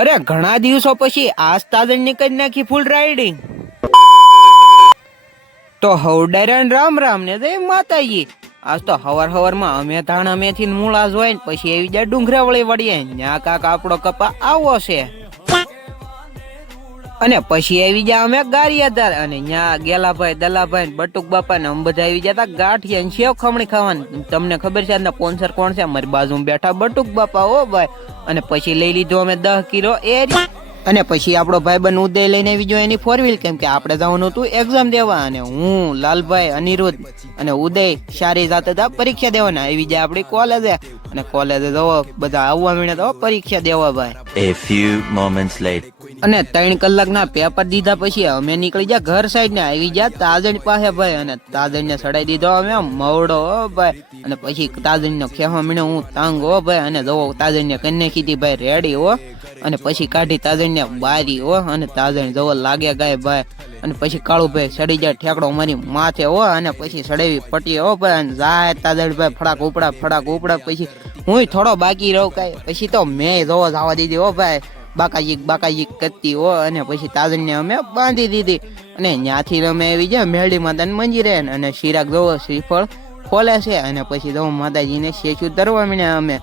અરે ઘણા દિવસો પછી આજ તાજણ કરી નાખી ફૂલ રાઇડિંગ. તો હવડારણ રામ રામ ને જય માતાજી. આજ તો હવાર અમે ધાણા મેથી મૂળા જોઈ ને પછી એવી જાય ડુંગરા વળી વળીએ ન્યા કાક આપણો કપા આવો છે. અને પછી આવી જાય અમે ગારિયાદાર અને ન્યા ગેલાભાઈ દલાભાઈ બટુક બાપા ને અમે બધા આવી જતા ગાંઠિયા ને સેવ ખમણી ખાવાની. તમને ખબર છે આજના સ્પોન્સર કોણ છે? મારી બાજુમાં બેઠા બટુક બાપા ઓ ભાઈ. અને પછી લઈ લીધો અમે 10 કિલો એરી. અને પછી આપણો ભાઈબંધ ઉદય લઈને આવી ગયો એની 4 વ્હીલ, કેમ કે આપણે જવાનું હતું એક્ઝામ દેવા. અને હું લાલભાઈ અનિરુદ્ધ અને ઉદય સારી જાતે હતા પરીક્ષા દેવાના. આવી જાય આપણી કોલેજે અને કોલેજે જવો બધા આવવા મીણે તો પરીક્ષા દેવા ભાઈ. A few moments later. અને 3 કલાકના પેપર દીધા પછી અમે નીકળી ગયા ઘર સાઈડ ને આવી ગયા તાજણ પાસે ભાઈ. અને તાજણ ને ચડાઈ દીધો અમે મવડો ભાઈ. અને પછી તાજણ નો ખેવા મીણે હું તાંગ હો ભાઈ. અને જવો તાજણ ને કન્ને કીધી ભાઈ રેડી હો. અને પછી કાઢી તાજણ ને બારી હો. અને તાજણ જવો લાગે ગાય ભાઈ. અને પછી કાળુભાઈ ચડી જાય ઠેકડો મારી માથે હો. અને પછી ચડાવી પટી હો ભાઈ. અને જાય તાજણ ભાઈ ફડાક ઉપડા પછી હું થોડો બાકી રહું કાંઈ. પછી તો મેં જોવો જવા દીધી હો ભાઈ. બાકાજી કરતી હો. અને પછી તાજણ ને અમે બાંધી દીધી. અને ત્યાંથી અમે આવી જાય મેરડી માતાને મંદિરે. અને શિરાક જોવો શ્રીફળ ખોલે છે. અને પછી જો માતાજીને શેચું ધરવા મીણ્યા અમે.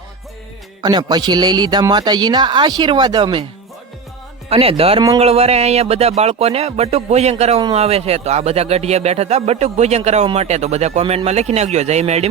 અને પછી લઈ લીધા માતાજીના આશીર્વાદ અમે. અને દર મંગળવારે અહીંયા બધા બાળકોને બટુક ભોજન કરાવવામાં આવે છે. તો આ બધા ગઢિયા બેઠા હતા બટુક ભોજન કરાવવા માટે. તો બધા કોમેન્ટમાં લખી નાખજો જય મેરડી.